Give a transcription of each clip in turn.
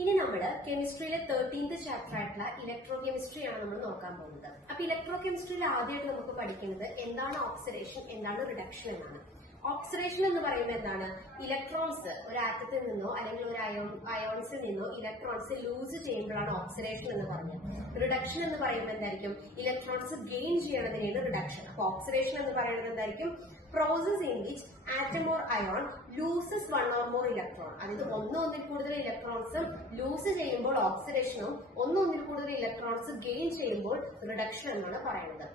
ഇനി നമ്മള് കെമിസ്ട്രിയിലെ 13th chapter ആയിട്ടുള്ള ഇലക്ട്രോ കെമിസ്ട്രി ആണ് നമ്മൾ നോക്കാൻ പോകുന്നത്. അപ്പൊ ഇലക്ട്രോ കെമിസ്ട്രിയിൽ ആദ്യമായിട്ട് നമുക്ക് പഠിക്കുന്നത് എന്താണ് ഓക്സിഡേഷൻ, എന്താണ് റിഡക്ഷൻ എന്നാണ്. ഓക്സിഡേഷൻ എന്ന് പറയുന്നത് എന്താണ്? ഇലക്ട്രോൺസ് ഒരു ആറ്റത്തിൽ നിന്നോ അല്ലെങ്കിൽ ഒരു അയോൺസിൽ നിന്നോ ഇലക്ട്രോൺസ് ലൂസ് ചെയ്യുമ്പോഴാണ് ഓക്സിഡേഷൻ എന്ന് പറഞ്ഞത്. റിഡക്ഷൻ എന്ന് പറയുമ്പോൾ എന്തായിരിക്കും? ഇലക്ട്രോൺസ് ഗെയിൻ ചെയ്യണതിനാണ് റിഡക്ഷൻ. അപ്പൊ ഓക്സിഡേഷൻ എന്ന് പറയുന്നത് എന്തായിരിക്കും? Process in which atom or ion loses one or more electron. അതായത് ഒന്നിൽ കൂടുതൽ ഇലക്ട്രോൺസ് ലൂസ് ചെയ്യുമ്പോൾ ഓക്സിഡേഷനും ഒന്നിൽ കൂടുതൽ ഇലക്ട്രോൺസ് ഗെയിൻ ചെയ്യുമ്പോൾ റിഡക്ഷൻ എന്നാണ് പറയുന്നത്.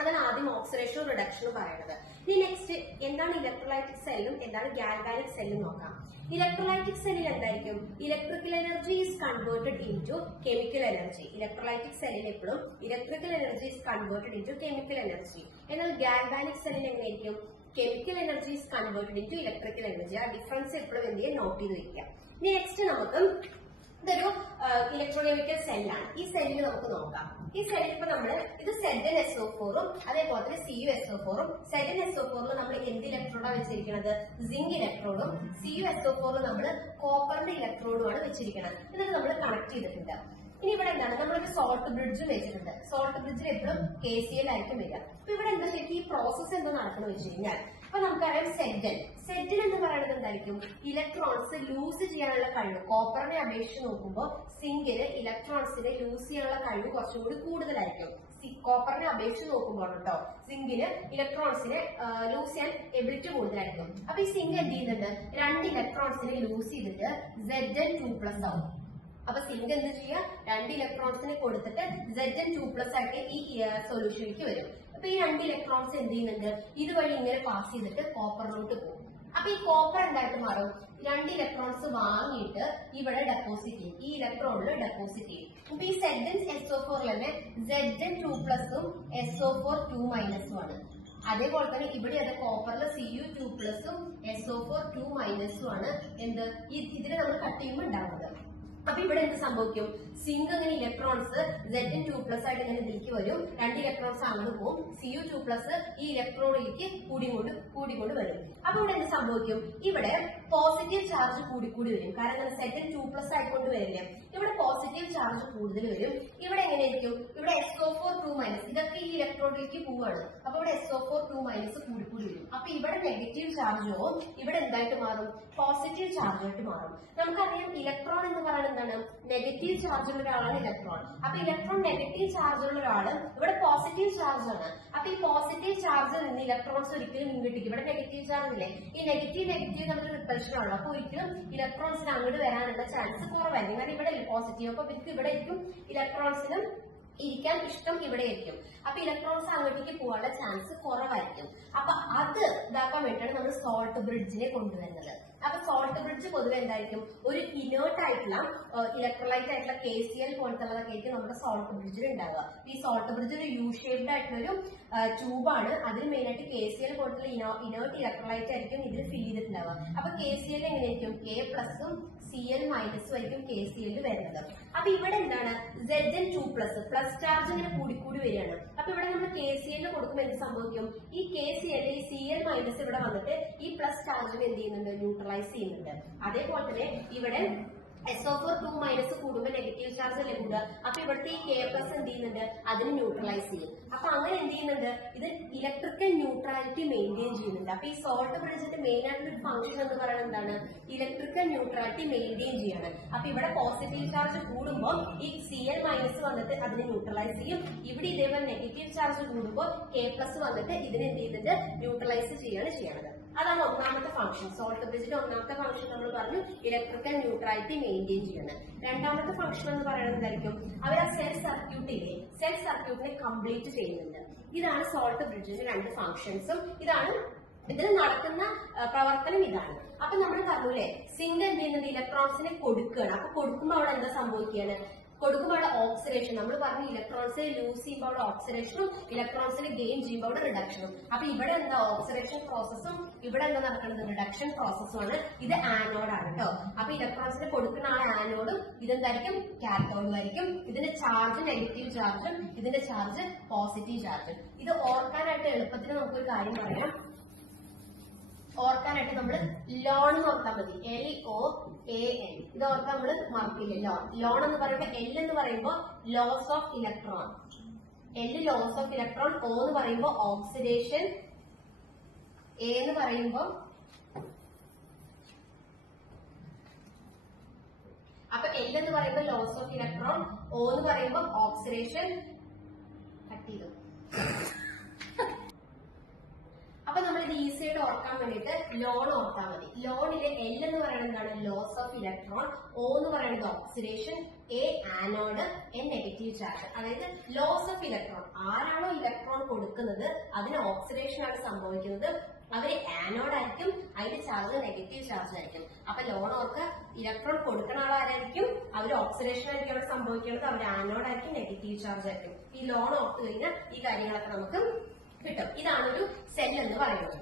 അതാണ് ആദ്യം ഓക്സിഡേഷനും റിഡക്ഷനും പറയുന്നത്. ഇനി നെക്സ്റ്റ് എന്താണ് ഇലക്ട്രോലൈറ്റിക് സെല്ലും എന്താണ് ഗാൽവാനിക് സെല്ലും നോക്കാം. ഇലക്ട്രോലൈറ്റിക് സെല്ലിൽ എന്തായിരിക്കും? Electrical energy is converted into chemical energy. Electrolytic സെല്ലിൽ എപ്പോഴും electrical energy is converted into chemical energy. എന്നാൽ ഗാൽവാനിക് സെല്ലിൽ എങ്ങനെയായിരിക്കും? Chemical energy is converted into electrical energy. ആ ഡിഫറൻസ് എപ്പോഴും എന്ത് ചെയ്യാൻ നോട്ട് ചെയ്ത് വെക്കാം. ഇനി നെക്സ്റ്റ് നമുക്ക് ഇതൊരു ഇലക്ട്രോകെമിക്കൽ സെല്ലാണ്. ഈ സെല്ലിൽ നമുക്ക് നോക്കാം. ഈ സെല്ലിൽ ഇപ്പൊ നമ്മള് ഇത് ZnSO4ഉം അതേപോലെ തന്നെ CuSO4ഉം. ZnSO4ൽ നമ്മൾ എന്ത് ഇലക്ട്രോഡാണ് വെച്ചിരിക്കുന്നത്? സിങ്ക് ഇലക്ട്രോഡും. CuSO4ൽ നമ്മൾ കോപ്പറിന്റെ ഇലക്ട്രോഡുമാണ് വെച്ചിരിക്കുന്നത്. എന്നിട്ട് നമ്മൾ കണക്ട് ചെയ്തിട്ടുണ്ട്. ഇനി ഇവിടെ എന്താണ്? നമ്മളൊരു സോൾട്ട് ബ്രിഡ്ജും വെച്ചിട്ടുണ്ട്. സോൾട്ട് ബ്രിഡ്ജിൽ എപ്പോഴും KCl ആയിരിക്കും വരിക. അപ്പൊ ഇവിടെ എന്താ ശരിക്കും ഈ പ്രോസസ് എന്താ നടക്കുന്നത് വെച്ച് കഴിഞ്ഞാൽ അപ്പൊ നമുക്കറിയാം സെഡൻ എന്ന് പറയുന്നത് എന്തായിരിക്കും? ഇലക്ട്രോൺസ് ലൂസ് ചെയ്യാനുള്ള കഴിവ്. കോപ്പറിനെ അപേക്ഷിച്ച് നോക്കുമ്പോൾ സിങ്കിന് ഇലക്ട്രോൺസിനെ ലൂസ് ചെയ്യാനുള്ള കഴിവ് കുറച്ചും കൂടി കൂടുതലായിരിക്കും. കോപ്പറിനെ അപേക്ഷിച്ച് നോക്കുമ്പോൾ കേട്ടോ സിങ്കിന് ഇലക്ട്രോൺസിനെ ലൂസ് ചെയ്യാൻ എബിലിറ്റി കൂടുതലായിരിക്കും. അപ്പൊ ഈ സിങ്ക് എന്ത് ചെയ്യുന്നുണ്ട്? 2 ഇലക്ട്രോൺസിനെ ലൂസ് ചെയ്തിട്ട് Zn2+ ആവും. അപ്പൊ സിങ്ക് എന്ത് ചെയ്യുക? 2 ഇലക്ട്രോൺസിനെ കൊടുത്തിട്ട് Zn2+ ആയിട്ട് ഈ സൊല്യൂഷനിലേക്ക് വരും. അപ്പൊ ഈ 2 ഇലക്ട്രോൺസ് എന്ത് ചെയ്യുന്നുണ്ട്? ഇതുവഴി ഇങ്ങനെ പാസ് ചെയ്തിട്ട് കോപ്പറിലോട്ട് പോകും. അപ്പൊ ഈ കോപ്പർ എന്തായിട്ട് മാറും? 2 ഇലക്ട്രോൺസ് വാങ്ങിയിട്ട് ഇവിടെ ഡെപ്പോസിറ്റ് ചെയ്യും. ഈ ഇലക്ട്രോണിൽ ഡെപ്പോസിറ്റ് ചെയ്യും. അപ്പൊ ഈ ZnSO4 തന്നെ Zn2+ഉം SO4 2- ആണ്. അതേപോലെ തന്നെ ഇവിടെ അത് കോപ്പറിൽ Cu2+ഉം SO4 2- ആണ്. എന്ത് ഇതിനെ നമ്മൾ കട്ട് ചെയ്യുമ്പോൾ ഉണ്ടാവുന്നത്. അപ്പൊ ഇവിടെ എന്ത് സംഭവിക്കും? സിങ്ക് അങ്ങനെ ഇലക്ട്രോൺസ് Zn2+ ആയിട്ട് ഇങ്ങനെ ഇതിലേക്ക് വരും. 2 ഇലക്ട്രോൺസ് അങ്ങോട്ട് പോകും. Cu2+ ഈ ഇലക്ട്രോണിലേക്ക് കൂടിക്കൊണ്ട് വരും. അപ്പൊ ഇവിടെ എന്ത് സംഭവിക്കും? ഇവിടെ പോസിറ്റീവ് ചാർജ് കൂടിക്കൂടി വരും. കാരണം Zn2+ ആയിക്കൊണ്ട് വരില്ലേ? ഇവിടെ പോസിറ്റീവ് ചാർജ് കൂടുതൽ വരും. ഇവിടെ എങ്ങനെയായിരിക്കും? ഇവിടെ SO4 2- ഇതൊക്കെ ഈ ഇലക്ട്രോണിലേക്ക് പോവാണ്. അപ്പൊ ഇവിടെ SO4 2- കൂടിക്കൂടി വരും. അപ്പൊ ഇവിടെ നെഗറ്റീവ് ചാർജോ ഇവിടെ എന്തായിട്ട് മാറും? പോസിറ്റീവ് ചാർജ് ആയിട്ട് മാറും. നമുക്കറിയാം ഇലക്ട്രോൺ എന്ന് പറയുന്നത് എന്താണ്? നെഗറ്റീവ് ചാർജുള്ള ഒരാളാണ് ഇലക്ട്രോൺ. അപ്പൊ ഇലക്ട്രോൺ നെഗറ്റീവ് ചാർജുള്ള ഒരാള് ഇവിടെ പോസിറ്റീവ് ചാർജ് ആണ്. അപ്പൊ ഈ പോസിറ്റീവ് ചാർജിൽ നിന്ന് ഇലക്ട്രോൺസ് ഒരിക്കലും ഇങ്ങോട്ടേക്ക് ഇവിടെ നെഗറ്റീവ് ചാർജ് ഇല്ലേ? ഈ നെഗറ്റീവ് നമുക്ക് റിപ്പൽഷൻ ആണ്. അപ്പൊ ഒരിക്കലും ഇലക്ട്രോൺസിന് അങ്ങോട്ട് വരാനുള്ള ചാൻസ് കുറവായിരിക്കും. കാരണം ഇവിടെ പോസിറ്റീവ്. അപ്പൊ ഇവർക്ക് ഇവിടെ ആയിരിക്കും ഇലക്ട്രോൺസിനും ഇരിക്കാൻ ഇഷ്ടം ഇവിടെ ആയിരിക്കും. അപ്പൊ ഇലക്ട്രോൺസ് അങ്ങോട്ടേക്ക് പോകാനുള്ള ചാൻസ് കുറവായിരിക്കും. അപ്പൊ അത് ഇതാക്കാൻ വേണ്ടിയിട്ടാണ് നമ്മൾ സോൾട്ട് ബ്രിഡ്ജിനെ കൊണ്ടുവരുന്നത്. അപ്പൊ സോൾട്ട് ബ്രിഡ്ജ് പൊതുവെ എന്തായിരിക്കും? ഒരു ഇനേർട്ട് ആയിട്ടുള്ള ഇലക്ട്രോലൈറ്റ് ആയിട്ടുള്ള KCl പോലത്തുള്ളതൊക്കെ ആയിരിക്കും നമ്മുടെ സോൾട്ട് ബ്രിഡ്ജിൽ ഉണ്ടാവുക. ഈ സോൾട്ട് ബ്രിഡ്ജ് ഒരു U-ഷേപ്ഡ് ആയിട്ടുള്ളൊരു ട്യൂബാണ്. അതിൽ മെയിൻ ആയിട്ട് KCl പോലത്തുള്ള ഇനേർട്ട് ഇലക്ട്രോലൈറ്റ് ആയിരിക്കും ഇതിൽ ഫിൽ ചെയ്തിട്ടുണ്ടാവുക. അപ്പൊ KCl എങ്ങനെയായിരിക്കും? K+ഉം Cl- ആയിരിക്കും KCl വരുന്നത്. അപ്പൊ ഇവിടെ എന്താണ്? Zn2+ പ്ലസ് ചാർജ് ഇങ്ങനെ കൂടിക്കൂടി വരികയാണ്. അപ്പൊ ഇവിടെ നമ്മൾ KCl കൊടുക്കുമ്പോൾ എന്ത് സംഭവിക്കും? ഈ KCl ഈ Cl- ഇവിടെ വന്നിട്ട് ഈ പ്ലസ് ചാർജിന് എന്ത് ചെയ്യുന്നുണ്ട്? ന്യൂട്രലൈസ് ചെയ്യുന്നുണ്ട്. അതേപോലെ തന്നെ ഇവിടെ SO4 2- കൂടുമ്പോൾ നെഗറ്റീവ് ചാർജ് അല്ലേ കൂടുക? അപ്പൊ ഇവിടുത്തെ ഈ K+ എന്ത് ചെയ്യുന്നുണ്ട്? അതിന് ന്യൂട്രലൈസ് ചെയ്യും. അപ്പൊ അങ്ങനെ എന്ത് ചെയ്യുന്നുണ്ട്? ഇത് ഇലക്ട്രിക്കൽ ന്യൂട്രാലിറ്റി മെയിൻറ്റെയിൻ ചെയ്യുന്നുണ്ട്. അപ്പൊ ഈ സോൾട്ട് ബ്രിഡ്ജിന്റെ മെയിൻ ആയിട്ടുള്ള ഫംഗ്ഷൻ എന്ന് പറയുന്നത് എന്താണ്? ഇലക്ട്രിക്കൽ ന്യൂട്രാലിറ്റി മെയിൻറ്റെയിൻ ചെയ്യാണ്. അപ്പൊ ഇവിടെ പോസിറ്റീവ് ചാർജ് കൂടുമ്പോൾ ഈ Cl- വന്നിട്ട് അതിനെ ന്യൂട്രലൈസ് ചെയ്യും. ഇവിടെ ഇതേപോലെ നെഗറ്റീവ് ചാർജ് കൂടുമ്പോൾ K+ വന്നിട്ട് ഇതിനെ എന്ത് ചെയ്തിട്ട് ന്യൂട്രലൈസ് ചെയ്യാണ് ചെയ്യണത്. അതാണ് ഒന്നാമത്തെ ഫംഗ്ഷൻ. സോൾട്ട് ബ്രിഡ്ജിന്റെ ഒന്നാമത്തെ ഫംഗ്ഷൻ നമ്മൾ പറഞ്ഞു ഇലക്ട്രിക്കൽ ന്യൂട്രാലിറ്റി മെയിൻറ്റെയിൻ ചെയ്യണം. രണ്ടാമത്തെ ഫംഗ്ഷൻ എന്ന് പറയുന്നത് എന്തായിരിക്കും? അവർ ആ സെൽ സർക്യൂട്ടിനെ കംപ്ലീറ്റ് ചെയ്യുന്നുണ്ട്. ഇതാണ് സോൾട്ട് ബ്രിഡ്ജിന്റെ 2 ഫംഗ്ഷൻസും. ഇതിൽ നടക്കുന്ന പ്രവർത്തനം ഇതാണ്. അപ്പൊ നമ്മൾ പറഞ്ഞൂലേ സിങ്ക് എന്ത് ചെയ്യുന്നത്? ഇലക്ട്രോൺസിനെ കൊടുക്കുകയാണ്. അപ്പൊ കൊടുക്കുമ്പോൾ അവിടെ എന്താ സംഭവിക്കുകയാണ്? കൊടുക്കുമ്പോൾ അവിടെ ഓക്സിഡേഷൻ. നമ്മൾ പറഞ്ഞു ഇലക്ട്രോൺസിനെ ലൂസ് ചെയ്യുമ്പോൾ അവിടെ ഓക്സിഡേഷനും ഇലക്ട്രോൺസിനെ ഗെയിൻ ചെയ്യുമ്പോൾ അവിടെ റിഡക്ഷനും. അപ്പൊ ഇവിടെ എന്താ? ഓക്സിഡേഷൻ പ്രോസസ്സും ഇവിടെ എന്താ നടക്കുന്നത്? റിഡക്ഷൻ പ്രോസസ്സും ആണ്. ഇത് ആനോഡാണ് കേട്ടോ. അപ്പൊ ഇലക്ട്രോൺസിനെ കൊടുക്കുന്ന ആ ആനോഡും ഇതെന്തായിരിക്കും? കാത്തോഡും ആയിരിക്കും. ഇതിന്റെ ചാർജ് നെഗറ്റീവ് ചാർജും ഇതിന്റെ ചാർജ് പോസിറ്റീവ് ചാർജും. ഇത് ഓർക്കാനായിട്ട് എളുപ്പത്തിന് നമുക്കൊരു കാര്യം പറയാം. ഓർക്കാനായിട്ട് നമ്മൾ ലോൺ എന്ന് ഓർത്താൽ മതി. LOAN. ഇത് ഓർക്കാൻ നമ്മൾ മറക്കില്ല. ലോൺ. ലോൺ എന്ന് പറയുമ്പോൾ L എന്ന് പറയുമ്പോൾ loss of electron. L loss of electron. O എന്ന് പറയുമ്പോൾ ഓക്സിഡേഷൻ. A എന്ന് പറയുമ്പോൾ അപ്പൊ L എന്ന് പറയുമ്പോൾ ലോസ് ഓഫ് ഇലക്ട്രോൺ, O എന്ന് പറയുമ്പോൾ ഓക്സിഡേഷൻ. കട്ട് ചെയ്തു. അപ്പൊ നമ്മൾ ഇത് ഈസി ആയിട്ട് ഓർക്കാൻ വേണ്ടിയിട്ട് ലോൺ ഓർത്താൽ മതി. ലോണിലെ L എന്ന് പറയുന്നത് എന്താണ്? Loss of electron. O എന്ന് പറയുന്നത് oxidation. A anode. N negative charge. അതായത് ലോസ് ഓഫ് ഇലക്ട്രോൺ, ആരാണോ ഇലക്ട്രോൺ കൊടുക്കുന്നത് അതിന് ഓക്സിഡേഷൻ ആണ് സംഭവിക്കുന്നത്. അവര് ആനോഡ് ആയിരിക്കും, അതിന്റെ ചാർജ് നെഗറ്റീവ് ചാർജ് ആയിരിക്കും. അപ്പൊ ലോൺ ഓർക്ക് ഇലക്ട്രോൺ കൊടുക്കുന്ന ആളാരായിരിക്കും? അവർ ഓക്സിഡേഷൻ ആയിരിക്കും അവിടെ സംഭവിക്കുന്നത്. അവർ ആനോഡ് ആയിരിക്കും, നെഗറ്റീവ് ചാർജ് ആയിരിക്കും. ഈ ലോൺ ഓർത്ത് കഴിഞ്ഞാൽ ഈ കാര്യങ്ങളൊക്കെ നമുക്ക് കിട്ടും. ഇതാണ് ഒരു സെൽ എന്ന് പറയുന്നത്.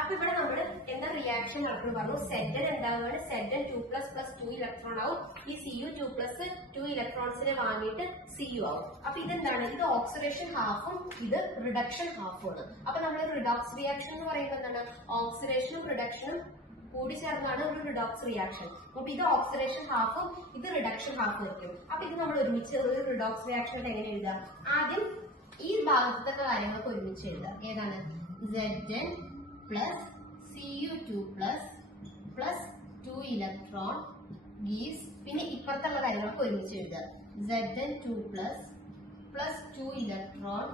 അപ്പൊ ഇവിടെ നമ്മൾ എന്താ റിയാക്ഷൻ നടക്കുന്നു പറഞ്ഞു. Zn എന്താവുകയാണ്? Zn 2++2 ഇലക്ട്രോൺ ആവും. ഈ Cu2+ 2 ഇലക്ട്രോൺസിനെ വാങ്ങിയിട്ട് Cu ആവും. അപ്പൊ ഇതെന്താണ്? ഇത് ഓക്സിഡേഷൻ ഹാഫും ഇത് റിഡക്ഷൻ ഹാഫും ആണ്. അപ്പൊ നമ്മൾ റിഡോക്സ് റിയാക്ഷൻ എന്ന് പറയുമ്പോൾ എന്താണ്? ഓക്സിഡേഷനും റിഡക്ഷനും കൂടി ചേർന്നാണ് ഒരു റിഡോക്സ് റിയാക്ഷൻ. അപ്പൊ ഇത് ഓക്സിഡേഷൻ ഹാഫും ഇത് റിഡക്ഷൻ ഹാഫും ആയിരിക്കും. അപ്പൊ ഇത് നമ്മൾ ഒരുമിച്ച് ഒരു റിഡോക്സ് റിയാക്ഷൻ എങ്ങനെ എഴുതാം? ആദ്യം ഈ ഭാഗത്തെ കാര്യങ്ങളൊക്കെ ഒരുമിച്ച് എഴുതാം. ഏതാണ്? Zn plus Cu2+ plus 2 electron gives. പിന്നെ ഇപ്പുറത്തുള്ള കാര്യങ്ങളൊക്കെ ഒരുമിച്ച് എഴുതുക. Zn2+ plus 2 electron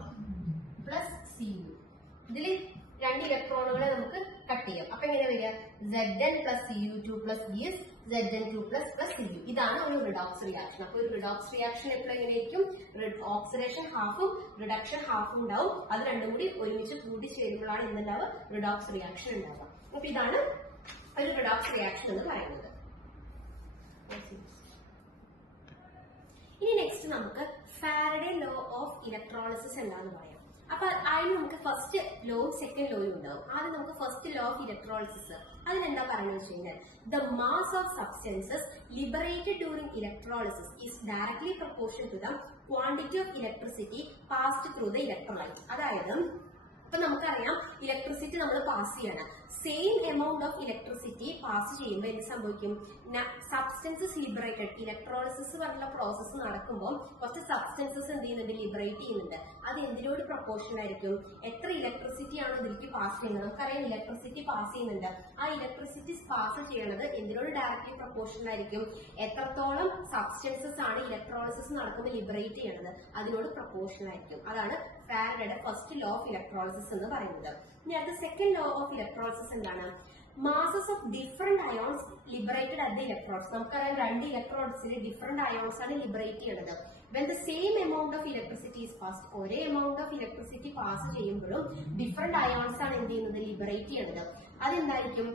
plus Cu. ഇതിൽ 2 ഇലക്ട്രോണുകളെ നമുക്ക് കട്ട് ചെയ്യാം. അപ്പൊ എങ്ങനെ വരിക? Zn plus Cu2+ gives Zn2+ plus Cu. ഇതാണ് ഒരു റിഡോക്സ് റിയാക്ഷൻ. അപ്പൊ ഒരു റിഡോക്സ് റിയാക്ഷൻ എപ്പോഴും എങ്ങനെയായിരിക്കും? ഓക്സിഡേഷൻ ഹാഫും റിഡക്ഷൻ ഹാഫും ഉണ്ടാവും. അത് രണ്ടും കൂടി ഒരുമിച്ച് കൂടി ചേരുമ്പോഴാണ് എന്തുണ്ടാവുക? റിഡോക്സ് റിയാക്ഷൻ ഉണ്ടാവുക. അപ്പൊ ഇതാണ് ഒരു റിഡോക്സ് റിയാക്ഷൻ എന്ന് പറയുന്നത്. ഇനി നെക്സ്റ്റ് നമുക്ക് ഫാരഡേ ലോ ഓഫ് ഇലക്ട്രോളിസിസ് എന്താന്ന് പറയാം. അപ്പൊ അതിന് നമുക്ക് ഫസ്റ്റ് ലോയും സെക്കൻഡ് ലോയും ഉണ്ടാവും. ആദ്യം നമുക്ക് ഫസ്റ്റ് ലോ ഓഫ് ഇലക്ട്രോളിസിസ്. അതിനെന്താ പറയുന്നത് വെച്ച് കഴിഞ്ഞാൽ the mass of substances liberated during electrolysis is directly proportion to the quantity of electricity passed through the electrolyte. അതായത് ഇപ്പൊ നമുക്കറിയാം ഇലക്ട്രിസിറ്റി നമ്മൾ പാസ് ചെയ്യണം. Same amount of electricity pass ചെയ്യുമ്പോൾ എന്ത് സംഭവിക്കും? Substances liberated. ഇലക്ട്രോളിസിസ് പറഞ്ഞുള്ള പ്രോസസ്സ് നടക്കുമ്പോൾ കുറച്ച് സബ്സ്റ്റൻസസ് എന്ത് ചെയ്യുന്നുണ്ട്? ലിബറേറ്റ് ചെയ്യുന്നുണ്ട്. അത് എന്തിനോട് പ്രൊപ്പോർഷൻ ആയിരിക്കും? എത്ര ഇലക്ട്രിസിറ്റി ആണ് ഇതിലേക്ക് പാസ് ചെയ്യുന്നത്? നമുക്കറിയാം ഇലക്ട്രിസിറ്റി പാസ് ചെയ്യുന്നുണ്ട്. ആ ഇലക്ട്രിസിറ്റി പാസ് ചെയ്യണത് എന്തിനോട് ഡയറക്ട്ലി പ്രൊപ്പോർഷൻ ആയിരിക്കും? എത്രത്തോളം സബ്സ്റ്റൻസസ് ആണ് ഇലക്ട്രോളിസിസ് നടക്കുമ്പോൾ ലിബറേറ്റ് ചെയ്യണത് അതിനോട് പ്രൊപ്പോർഷൻ ആയിരിക്കും. അതാണ് ഫാരഡേയുടെ ഫസ്റ്റ് ലോ ഓഫ് ഇലക്ട്രോളിസിസ് എന്ന് പറയുന്നത്. ഇനി അത് സെക്കൻഡ് ലോ ഓഫ് ഇലക്ട്രോളിസിസ് എന്താണ്? masses of different ions liberated at the electrodes. നമുക്കറിയാം 2 ഇലക്ട്രോഡ്സിൽ ഡിഫറെന്റ് അയോൺസ് ആണ് ലിബറേറ്റ് ചെയ്യുന്നത്. when the same amount of electricity is passed, ഒരേ amount of electricity പാസ് ചെയ്യുമ്പോഴും ഡിഫറെന്റ് അയോൺസ് ആണ് എന്ത് ചെയ്യുന്നത്? ലിബറേറ്റ് ചെയ്യുന്നത്. അതെന്തായിരിക്കും?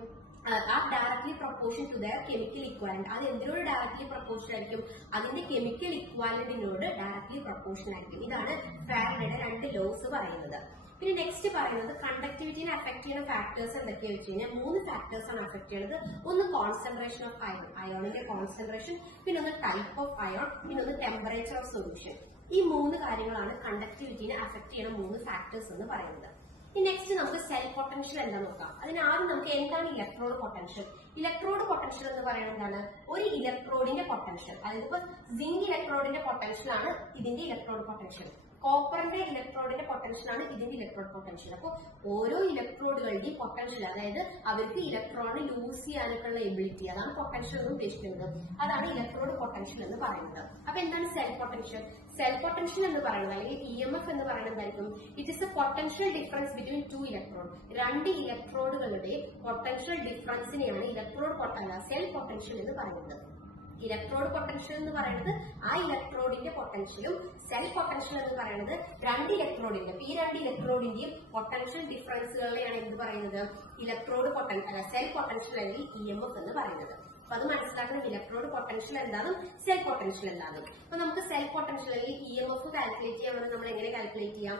Directly proportion to their chemical equivalent. അത് എന്തിനോട് ഡയറക്ട്ലി പ്രൊപ്പോർഷൻ ആയിരിക്കും? അതിന്റെ കെമിക്കൽ ഇക്വാലന്റിനോട് ഡയറക്ട്ലി പ്രൊപ്പോർഷൻ ആയിരിക്കും. ഇതാണ് ഫാരഡേയുടെ 2 ലോസ് പറയുന്നത്. പിന്നെ നെക്സ്റ്റ് പറയുന്നത് കണ്ടക്ടിവിറ്റിനെ അഫക്ട് ചെയ്യുന്ന ഫാക്ടേഴ്സ് എന്തൊക്കെയാ വെച്ച് കഴിഞ്ഞാൽ 3 ഫാക്ടേഴ്സ് ആണ് അഫക്ട് ചെയ്യുന്നത്. ഒന്ന് കോൺസെൻട്രേഷൻ ഓഫ് അയോൺ, അയോണിന്റെ കോൺസെൻട്രേഷൻ, പിന്നെ ഒന്ന് ടൈപ്പ് ഓഫ് അയോൺ, പിന്നെ ഒന്ന് ടെമ്പറേച്ചർ ഓഫ് സൊല്യൂഷൻ. ഈ 3 കാര്യങ്ങളാണ് കണ്ടക്ടിവിറ്റിനെ അഫക്ട് ചെയ്യുന്ന 3 ഫാക്ടേഴ്സ് എന്ന് പറയുന്നത്. ഇനി നെക്സ്റ്റ് നമുക്ക് സെൽ പൊട്ടൻഷ്യൽ എന്താ നോക്കാം. അതിനാദ്യം നമുക്ക് എന്താണ് ഇലക്ട്രോഡ് പൊട്ടൻഷ്യൽ? ഇലക്ട്രോഡ് പൊട്ടൻഷ്യൽ എന്ന് പറയുന്നത് എന്താണ്? ഒരു ഇലക്ട്രോഡിന്റെ പൊട്ടൻഷ്യൽ. അതായത് ഇപ്പൊ സിങ്ക് ഇലക്ട്രോഡിന്റെ പൊട്ടൻഷ്യൽ ആണ് ഇതിന്റെ ഇലക്ട്രോഡ് പൊട്ടൻഷ്യൽ. കോപ്പറിന്റെ ഇലക്ട്രോഡിന്റെ പൊട്ടൻഷ്യൽ ആണ് ഇതിന്റെ ഇലക്ട്രോഡ് പൊട്ടൻഷ്യൽ. അപ്പോൾ ഓരോ ഇലക്ട്രോഡുകളുടെയും പൊട്ടൻഷ്യൽ, അതായത് അവർക്ക് ഇലക്ട്രോണിനെ ലൂസ് ചെയ്യാനൊക്കെയുള്ള എബിലിറ്റി, അതാണ് പൊട്ടൻഷ്യൽ എന്ന് ഉദ്ദേശിക്കുന്നത്. അതാണ് ഇലക്ട്രോഡ് പൊട്ടൻഷ്യൽ എന്ന് പറയുന്നത്. അപ്പൊ എന്താണ് സെൽ പൊട്ടൻഷ്യൽ? സെൽ പൊട്ടൻഷ്യൽ എന്ന് പറയുന്നത് അല്ലെങ്കിൽ EMF എന്ന് പറയുന്നത് എന്തായിരിക്കും? It is a potential difference between 2 electrode. 2 ഇലക്ട്രോഡുകളുടെ പൊട്ടൻഷ്യൽ ഡിഫറൻസിനെയാണ് ഇലക്ട്രോഡ് സെൽ പൊട്ടൻഷ്യൽ എന്ന് പറയുന്നത്. ഇലക്ട്രോഡ് പൊട്ടൻഷ്യൽ എന്ന് പറയുന്നത് ആ ഇലക്ട്രോഡിന്റെ പൊട്ടൻഷ്യലും സെൽ പൊട്ടൻഷ്യൽ എന്ന് പറയുന്നത് 2 ഇലക്ട്രോഡിന്റെ ഈ 2 ഇലക്ട്രോഡിന്റെയും പൊട്ടൻഷ്യൽ ഡിഫറൻസുകളെയാണ് എന്ത് പറയുന്നത്? ഇലക്ട്രോഡ് സെൽ പൊട്ടൻഷ്യൽ അല്ലെങ്കിൽ EMF എന്ന് പറയുന്നത്. അപ്പൊ അത് മനസ്സിലാക്കണം, ഇലക്ട്രോഡ് പൊട്ടൻഷ്യൽ എന്താണെന്നും സെൽ പൊട്ടൻഷ്യൽ എന്താണെന്നും. അപ്പൊ നമുക്ക് സെൽ പൊട്ടൻഷ്യൽ അല്ലെങ്കിൽ EMF കാൽക്കുലേറ്റ് ചെയ്യാൻ നമ്മൾ എങ്ങനെ കാൽക്കുലേറ്റ് ചെയ്യാം?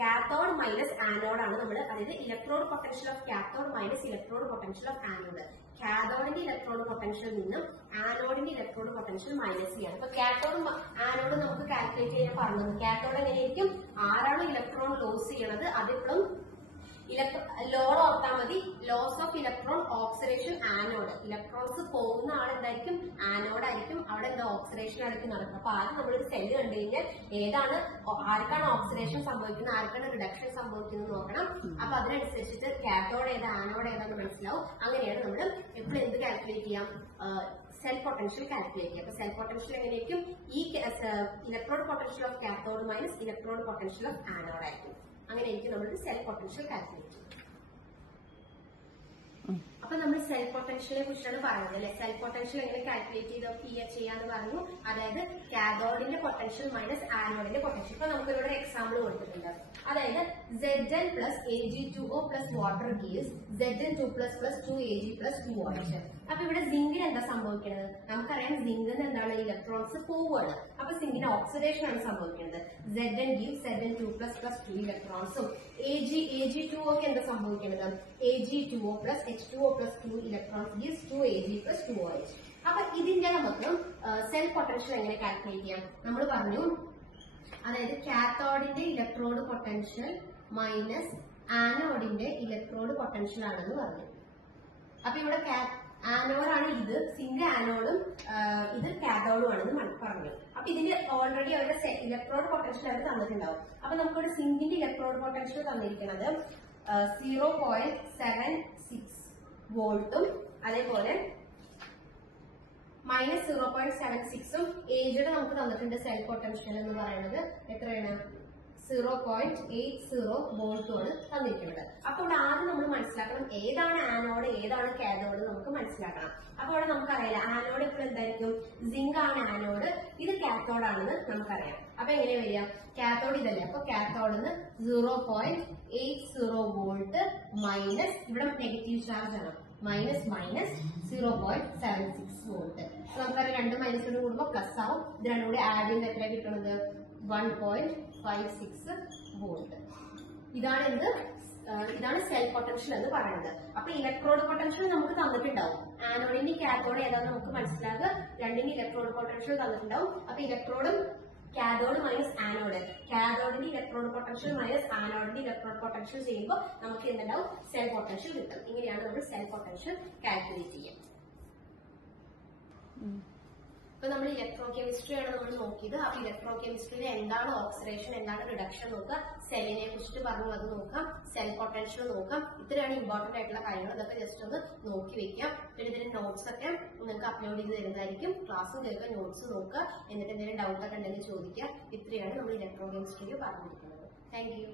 കാത്തോഡ് മൈനസ് ആനോഡ് ആണ് നമ്മൾ, അതായത് electrode potential of cathode minus electrode potential of anode. കാഥോഡിന്റെ ഇലക്ട്രോഡ് പൊട്ടൻഷ്യൽ നിന്നും ആനോഡിന്റെ ഇലക്ട്രോഡ് പൊട്ടൻഷ്യൽ മൈനസ് ചെയ്യാണ്. അപ്പൊ കാത്തോഡ് ആനോഡ് നമുക്ക് കാൽക്കുലേറ്റ് ചെയ്യാൻ പറഞ്ഞത്. കാത്തോഡ് എങ്ങനെയായിരിക്കും, ആരാണ് ഇലക്ട്രോൺ ലോസ് ചെയ്യണത് അതിപ്പോഴും ലോഡ് ഓർത്താൽ മതി. Loss of electron oxidation anode. Electrons പോകുന്ന ആൾ എന്തായിരിക്കും, ആനോഡ് ആയിരിക്കും. അവിടെ എന്താ ഓക്സിഡേഷൻ ആയിരിക്കും നടക്കുക. അപ്പൊ ആദ്യം നമ്മളൊരു സെല്ല് കണ്ടു കഴിഞ്ഞാൽ ഏതാണ്, ആർക്കാണ് ഓക്സിഡേഷൻ സംഭവിക്കുന്നത്, ആർക്കാണ് റിഡക്ഷൻ സംഭവിക്കുന്നത് നോക്കണം. അപ്പൊ അതിനനുസരിച്ചിട്ട് കാത്തോഡ് ഏതാ ആനോഡ് ഏതാന്ന് മനസ്സിലാവും. അങ്ങനെയാണ് നമ്മൾ എപ്പോഴും എന്ത് കാൽക്കുലേറ്റ് ചെയ്യാം, സെൽ പൊട്ടൻഷ്യൽ കാൽക്കുലേറ്റ് ചെയ്യാം. അപ്പൊ സെൽ പൊട്ടൻഷ്യൽ എങ്ങനെയായിരിക്കും, ഈ electrode potential of cathode minus electrode potential of anode ആയിരിക്കും. അങ്ങനെ എനിക്ക് നമ്മളൊരു സെൽ പൊട്ടൻഷ്യൽ കാൽക്കുലേറ്റ് ചെയ്യും. അപ്പൊ നമ്മൾ സെൽ പൊട്ടൻഷ്യലിനെ കുറിച്ചാണ് പറയുന്നത് അല്ലെ. സെൽ പൊട്ടൻഷ്യൽ എങ്ങനെ കാൽക്കുലേറ്റ് ചെയ്യാന്ന് പറഞ്ഞു. അതായത് കാഥോഡിന്റെ പൊട്ടൻഷ്യൽ മൈനസ് ആനോഡിന്റെ പൊട്ടൻഷ്യൽ. ഇപ്പൊ നമുക്ക് ഇവിടെ എക്സാമ്പിൾ കൊടുത്തിട്ടുണ്ട്. അതായത് Zn plus Ag2O plus water gives Zn2 plus 2Ag plus 2OH. അപ്പൊ ഇവിടെ സിങ്കിന് എന്താ സംഭവിക്കുന്നത്, നമുക്കറിയാം സിങ്കിന് എന്താണ്, ഇലക്ട്രോൺസ് പോവുകയാണ്. അപ്പൊ സിങ്കിന് ഓക്സിഡേഷൻ ആണ് സംഭവിക്കുന്നത്. Zn gives Zn2 plus 2 ഇലക്ട്രോൺസും Ag2O ക്ക് എന്താ സംഭവിക്കുന്നത്, Ag2O plus H2O plus 2 electrons gives 2Ag plus 2OH. അപ്പൊ ഇതിന്റെ നമുക്ക് സെൽ പൊട്ടൻഷ്യൽ എങ്ങനെ കാൽക്കുലേറ്റ് ചെയ്യാം, നമ്മൾ പറഞ്ഞു. അതായത് കാത്തോഡിന്റെ ഇലക്ട്രോഡ് പൊട്ടൻഷ്യൽ മൈനസ് ആനോഡിന്റെ ഇലക്ട്രോഡ് പൊട്ടൻഷ്യൽ ആണെന്ന് പറഞ്ഞു. അപ്പൊ ഇവിടെ ആനോഡാണ് ഇത്, സിങ്ക് ആനോഡും ഇത് കാഥോഡും ആണെന്ന് പറഞ്ഞു. അപ്പൊ ഇതിന്റെ ഓൾറെഡി അവരുടെ ഇലക്ട്രോഡ് പൊട്ടൻഷ്യൽ അവർ തന്നിട്ടുണ്ടാവും. അപ്പൊ നമുക്കിവിടെ സിങ്കിന്റെ ഇലക്ട്രോഡ് പൊട്ടൻഷ്യൽ തന്നിരിക്കുന്നത് 0.76 വോൾട്ടും അതേപോലെ മൈനസ് 0.76ഉം ഏജഡ് നമുക്ക് തന്നിട്ടുണ്ട്. സെൽ പൊട്ടൻഷ്യൽ എന്ന് പറയുന്നത് എത്രയാണ്, 0.80 വോൾട്ടുമാണ് തന്നിരിക്കുന്നത്. അപ്പൊ ഇവിടെ ആദ്യം നമ്മൾ മനസ്സിലാക്കണം ഏതാണ് ആനോഡ് ഏതാണ് കാഥോഡ് നമുക്ക് മനസ്സിലാക്കണം. അപ്പൊ ഇവിടെ നമുക്കറിയില്ല ആനോഡ് ഇപ്പോൾ എന്തായിരിക്കും, സിങ്ക് ആണ് ആനോഡ്, ഇത് കാഥോഡ് ആണെന്ന് നമുക്കറിയാം. അപ്പൊ എങ്ങനെ വരിക, കാഥോഡ് ഇതല്ലേ, അപ്പൊ കാഥോഡിന് 0.80 വോൾട്ട് മൈനസ് ഇവിടെ നെഗറ്റീവ് ചാർജ് ആണ്, മൈനസ് 0.76 വോൾട്ട്. നമുക്കറിയാം രണ്ട് മൈനസിനോട് കൂടുമ്പോൾ പ്ലസ് ആവും. ഇത് രണ്ടും കൂടി ആഡ് ചെയ്യുമ്പോൾ എത്ര കിട്ടുന്നത്, 1.56 വോൾട്ട്. ഇതാണ് സെൽ പൊട്ടൻഷ്യൽ എന്ന് പറയുന്നത്. അപ്പൊ ഇലക്ട്രോഡ് പൊട്ടൻഷ്യൽ നമുക്ക് തന്നിട്ടുണ്ടാവും. ആനോഡിന്റെ കാഥോഡ് ഏതാണെന്ന് നമുക്ക് മനസ്സിലാക്കുക. രണ്ടിന്റെ ഇലക്ട്രോഡ് പൊട്ടൻഷ്യൽ തന്നിട്ടുണ്ടാവും. അപ്പൊ ഇലക്ട്രോഡും കാഥോഡ് മൈനസ് ആനോഡ്, കാഥോഡിന്റെ ഇലക്ട്രോഡ് പൊട്ടൻഷ്യൽ മൈനസ് ആനോഡിന്റെ ഇലക്ട്രോഡ് പൊട്ടൻഷ്യൽ ചെയ്യുമ്പോൾ നമുക്ക് എന്തുണ്ടാവും, സെൽ പൊട്ടൻഷ്യൽ കിട്ടും. ഇങ്ങനെയാണ് നമ്മൾ സെൽ പൊട്ടൻഷ്യൽ കാൽക്കുലേറ്റ് ചെയ്യുക. ഇപ്പൊ നമ്മൾ ഇലക്ട്രോ കെമിസ്ട്രി ആണ് നമ്മൾ നോക്കിയത്. അപ്പൊ ഇലക്ട്രോ കെമിസ്ട്രിയിൽ എന്താണ് ഓക്സിഡേഷൻ എന്താണ് റിഡക്ഷൻ നോക്കാം, സെല്ലിനെ കുറിച്ചിട്ട് പറഞ്ഞു അത് നോക്കാം, സെൽ പൊട്ടൻഷ്യൽ നോക്കാം. ഇത്രയാണ് ഇമ്പോർട്ടന്റ് ആയിട്ടുള്ള കാര്യങ്ങൾ. ഇതൊക്കെ ജസ്റ്റ് ഒന്ന് നോക്കി വെക്കാം. പിന്നെ ഇതിന്റെ നോട്ട്സ് ഒക്കെ നിങ്ങൾക്ക് അപ്ലോഡ് ചെയ്ത് തരുന്നതായിരിക്കും. ക്ലാസ് കേൾക്കുക, നോട്ട്സ് നോക്കുക, എന്നിട്ട് എന്തെങ്കിലും ഡൗട്ട് ഒക്കെ ഉണ്ടെങ്കിൽ ചോദിക്കുക. ഇത്രയാണ് നമ്മൾ ഇലക്ട്രോ കെമിസ്ട്രിയിൽ പറഞ്ഞിരിക്കുന്നത്. Thank you.